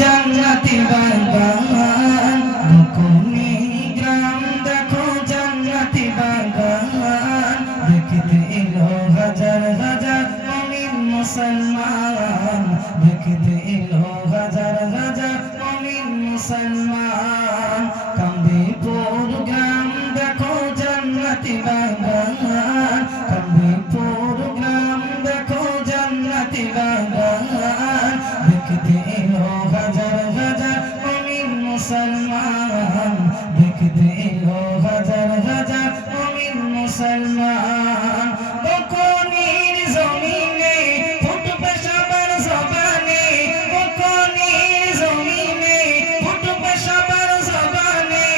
জান্নাতি বাগান, বকুনি গ্রাম দেখো জান্নাতি বাগান, দেখতে এলো হাজার হাজার মুমিন মুসলমান, দেখতে এলো হাজার হাজার মুমিন মুসলমান। কান্দিপুর গ্রাম দেখো জান্নাতি বাগান, কান্দিপুর গ্রাম দেখো জান্নাতি বাগান, দেখতে এলো হাজার হাজার মুমিন মুসলমান, দেখতে এলো হাজার হাজার মুমিন মুসলমান। বকুনির জমিনে ফুটবে সবার জবানে, বকুনির জমিনে ফুটবে সবার জবানে,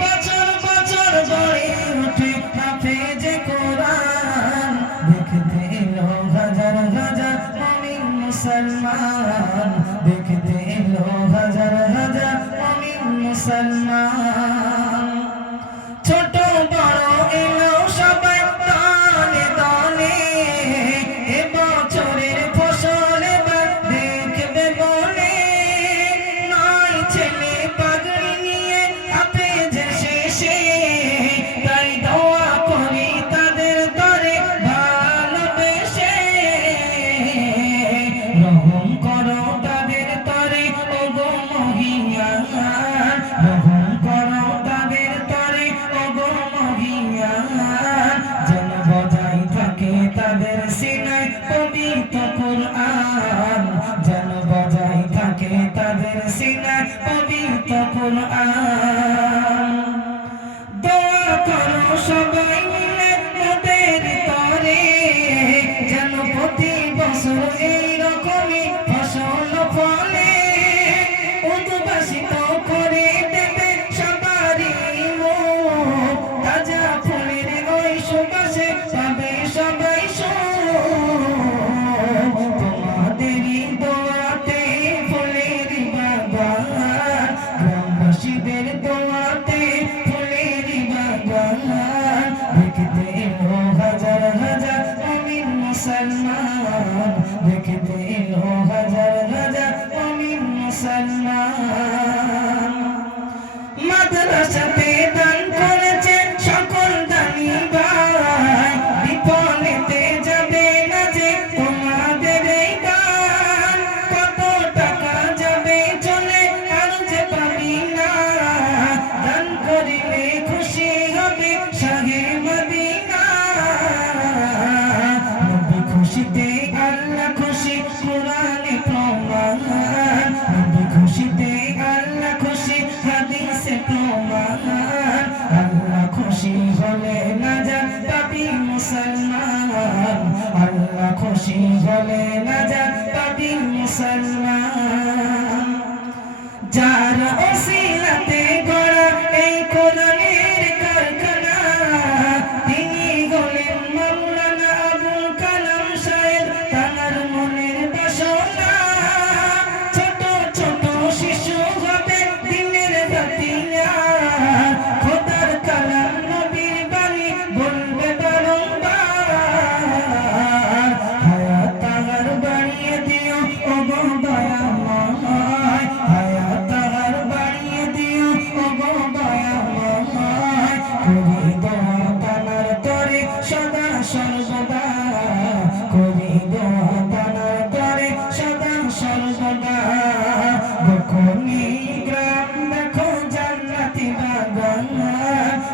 বছর বছর গড়ে ওঠে হাফেজে কোরআন, দেখতে এলো হাজার হাজার মুমিন মুসলমান, দেখতে এলো হাজার হাজার মুমিন মুসলমান। ছোট বড় এলো সবাই দলে দলে, এ বছরের ফসল এবার দেখবে বলে, নয় ছেলে পাগড়ি নিয়ে হাফেজে শেষে, তাই দোয়া করি তাদের তরে ভালোবেসে, রহম করো তাদের তরে ওগো মহিয়ান, রহম করো তাদের তরে ওগো মহিয়ান, যেন বজায় থাকে তাদের সিনায় পবিত্র কুরআন, যেন বজায় থাকে তাদের সিনায় পবিত্র কুরআন। দোয়া করো সবাই মিলে মোদের তরে, যেন প্রতি বছর এইরকমই ফসল ফলে, উদ্ভাসিত করে দেবে সবারই মুখ, তাজা ফুলের ওই সুবাসে পাবে সবাই সুখ, তোমাদেরই দোয়াতে ফুলের বাগান, গ্রামবাসীদের দোয়াতে ফুলের বাগান, দেখতে এলো হাজার হাজার মুমিন মুসলমান, দেখতে এলো হাজার হাজার মুমিন মুসলমান। মাদ্রাসাতে দান করেছে সকল দানি ভাই, বিপনেতে যাবে না যে তোমাদের এই দান, কত টাকা যাবে চলে আর যে পাবি না, দান করিলে খুশি হবে শাহে মদিনা, নবী খুশিতে আল্লাহ খুশি কুরআনে প্রমাণ, নবী খুশিতে আল্লাহ খুশি হাদিসে প্রমাণ, আল্লাহ খুশি হলে নাজাত পাবি মুসলমান, আল্লাহ খুশি হলে নাজাত পাবি মুসলমান। যার ওসিলাতে গড়া এই কোরআনের কারখানা, তিনি হলেন মাওলানা আবুল কালাম সাহেব, তার মনের বাসনা, ছোট ছোট শিশু হবে দিনের বাতিরা, খোদার কালাম নবীর বাণী বলবে বারংবার, হায়াত তাহার বাড়িয়ে দিও ওগো দয়াময়, হায়াত তাহার বাড়িয়ে দিও ওগো দয়াময়, করি দোয়া তানার তরে সদা সর্বদা, করি দোয়া তানার তরে সদা সর্বদা। বকুনি গ্রাম দেখো জান্নাতি বাগান,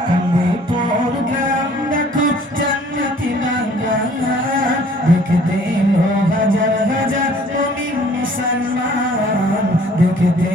কান্দিপুর গ্রাম দেখো জান্নাতি বাগান, দেখতে এলো হাজার হাজার মুমিন মুসলমান, দেখতে